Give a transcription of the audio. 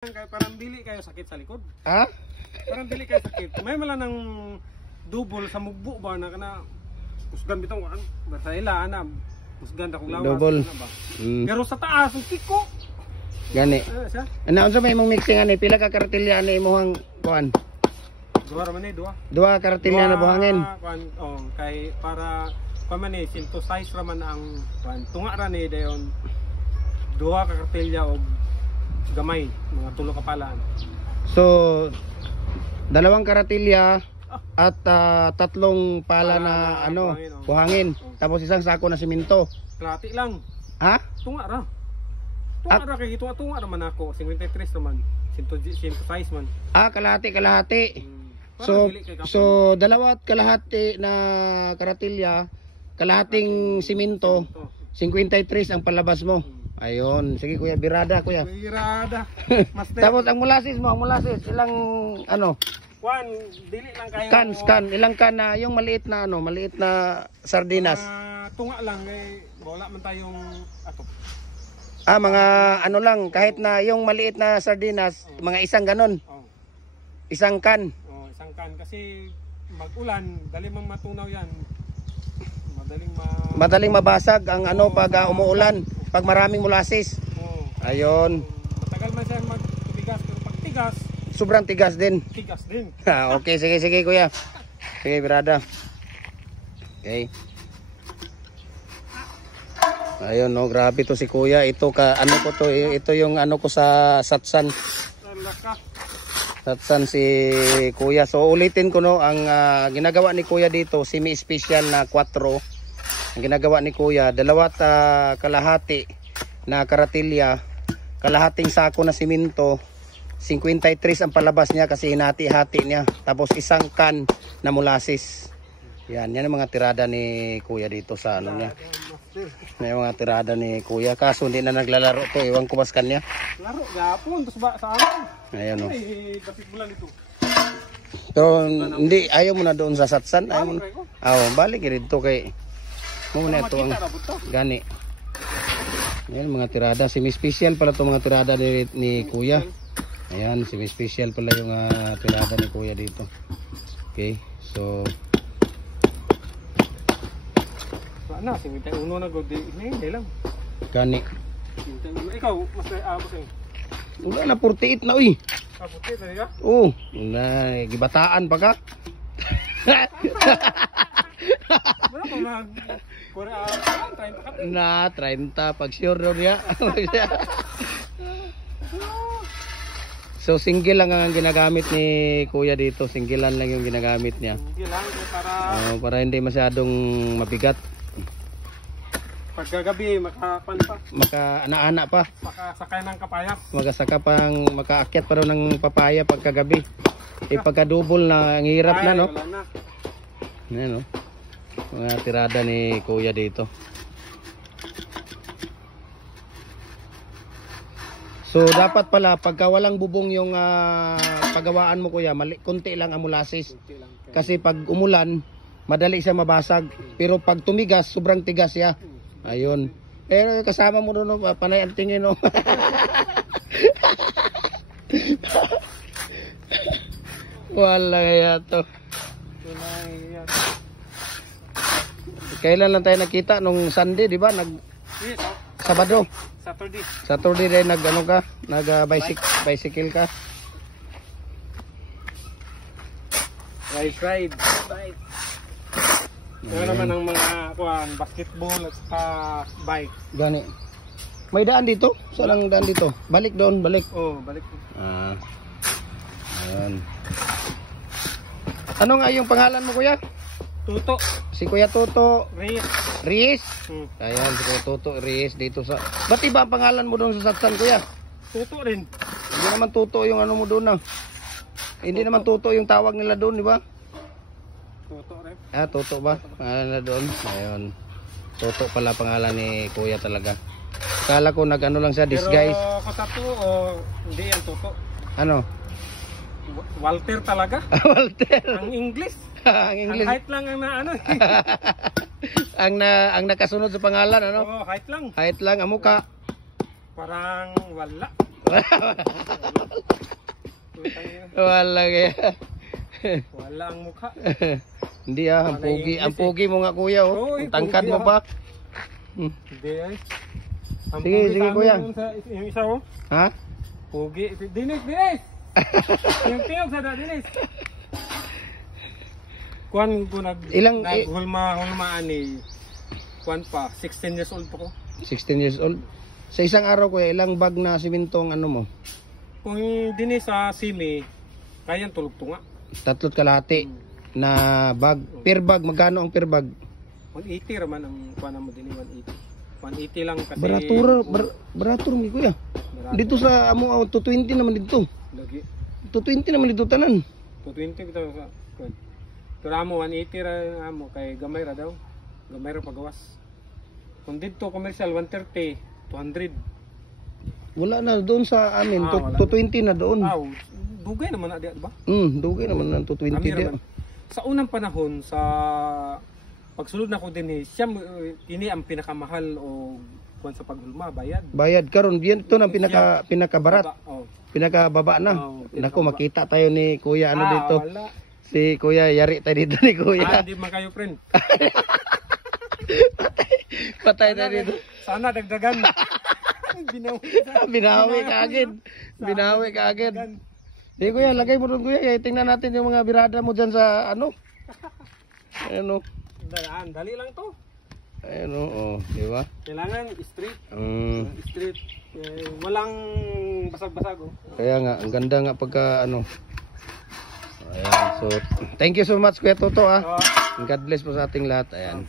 Parang dili kayo sakit sa likod. Ha? Parang dili kayo sakit. May mala ng double sa mugbo ba na kana kusgan bitong kan. Basta ila ana kusgan akong lawas. Double. Ba? Pero sa taas ang kiko. Gani. Ano unsa may imong mixing ani? Pila ka kartilya ani imong kuan? Duha ra man ni duha. Duha kartilya na buhangin. Kuan kay para man ni synthesize ra man ang kuan. Tunga ra ni dayon. Duha ka kartilya og gamay, mga tulo ka pala. So, dalawang karatilya at tatlong pala na ano, buhangin. Tapos isang sako na simento. Klati lang. Ha? Tunga ra kay tunga man ako. 53 naman. 100 man. Kalahati. So dalawat kalahati na karatilya, kalahating simento, 53 ang palabas mo. Ayun, sige kuya, birada kuya. Birada. Tapos ang molasses mo, ilang ano? Juan, dili lang kayo. Can, ilang can na yung maliit na ano, maliit na sardinas. Tunga lang eh, wala man tayong ato. Mga ano lang, kahit na yung maliit na sardinas, mga isang ganon. Isang can. Isang can kasi mag-ulan, dali mang matunaw yan. Madaling mabasag ang ano pag umuulan. Pag maraming molasses. Ayun. Matagal man siya magtigas, pero pag tigas, sobrang tigas din. Okay, sige kuya. Sige, birada. Okay. Ayun no, grabe to si kuya. Ito ano ko to, ito yung ano ko sa Satsan. Satsan si kuya. So ulitin ko no, ang ginagawa ni kuya dito, semi-special na 4. Ang ginagawa ni kuya, dalawat kalahati na karatilya, kalahating sako na simento, 53 ang palabas niya kasi hinati-hati niya. Tapos isang can na molasses. Yan ang mga tirada ni kuya dito sa ano niya. May mga tirada ni kuya. Kaso hindi na naglalaro to, iwan ko baskan niya. Laro, gapon, tapos ba sa amin? Ayan o. Dapit mo lang ito. Pero hindi, ayaw mo na doon sa Satsan. Ayaw mo na. Balik dito kay muna ito ang gani. Ayan mga tirada, semi-special pala itong mga tirada ni kuya. Ayan, semi-special pala yung tirada ni kuya dito. Okay, so na, 71 na go hindi lang. Gani. Ikaw, mas abot eh. Wala na 48 na uy. 48 na ka? Oo, na gibataan pa ka. Wala pa mag na 30 pag sure daw niya. So single lang ang ginagamit ni kuya dito, singgilan lang yung ginagamit niya. Single lang para hindi masyadong mabigat. Pagkagabi maka-ana pa. Makasakay ng kapaya. Makaakyat pa daw ng papaya pagkagabi. Pagka-double na ang hirap na no. Ayan no. Mga tirada ni kuya dito. So dapat pala pagka walang bubong yung paggawaan mo kuya, konti lang ang molasses. Kasi pag umulan, madali siya mabasag. Pero pag tumigas, sobrang tigas siya. Ayun. Pero kasama mo doon, panay ang tingin no. Wala kaya to. Kailan lang tayo nakita nung Sunday, di ba? Sabado. Saturday rin nag-ano ka? Nag-bicycle ka? Ride. Meron naman ang mga basketball at bike. Gani. May daan dito? Saan ang daan dito? Balik doon, balik. Balik. Ayan. Ano nga yung pangalan mo kuya? Tuto. Si Kuya Tuto Reyes. Ayan, si Kuya Tuto Reyes dito sa. Ba't iba ang pangalan mo doon sa Satsan kuya? Tuto rin. Hindi naman Tuto yung ano mo doon na. Hindi naman Tuto yung tawag nila doon, di ba? Tuto rin. Tuto ba? Na doon. Ayun. Tuto pala pangalan ni kuya talaga. Akala ko nag-ano lang siya, disguise. Pero katato o hindi yan Tuto? Ano? Walter talaga. Walter. Ang English. Ang English. Ang height lang ang ano. ang nakasunod sa pangalan ano? Height lang. Height lang ang mukha. Parang wala. Wala kaya. Wala ang mukha. Hindi ang pogi mo nga kuya oh. Oy, Ang tangkad pogi, mo pa. Hindi ay. Ang Sige, pogi sige, sa kuya. amin yung isa oh. Ha? Pogi. Dinis, dinis! Yung tiyog sa dinis. Kuan ko naghulmaan ni kuan pa, 16 years old pa ko. 16 years old. Sa isang araw kuya, ilang bag na simintong ano mo? Kung dinis sa Simi, kayang tulog tunga. 3 kalahati na bag. Per bag, magkano ang per bag? 180 raman ang kuan mo din 180. 180 lang kasi Baratur mi kuya. barato. Dito sa amo 220 naman dito. Lagi. 220 naman dito tanan. 220 bitaw sa kuan. Pero amo 180 ra amo kay gamay ra daw. Gamay ra pagawas. Kung dito commercial 130, 200. Wala na doon sa amin. Wala. 220 na doon. Aw, dugay naman na di ba? Dugay naman ng 220 Kami di. raman. Sa unang panahon sa pagsulod na ko din siya ini ang pinakamahal o kuan sa paghulma bayad. Bayad karon diyan to nang pinakabarat. Oh. Pinakababa na. Oh, Nako makita tayo ni Kuya ano dito. Wala. Si Kuya yari tayo dito ni Kuya. Hindi man kayo friend. Patay tayo dito. Sana dagdagan. Binawi ka agad. Binawi ka agad. Di Kuya, lagay mo doon Kuya. Kaya tingnan natin yung mga birada mo dyan sa ano. Ayan o. Dali lang to. Ayan o. Di ba? Kailangan straight. Straight. Walang basag-basag. Oh. Kaya nga, ang ganda nga pagka ano. Ayan. So, thank you so much Kuya Toto ah. God bless po sa ating lahat. Ayan.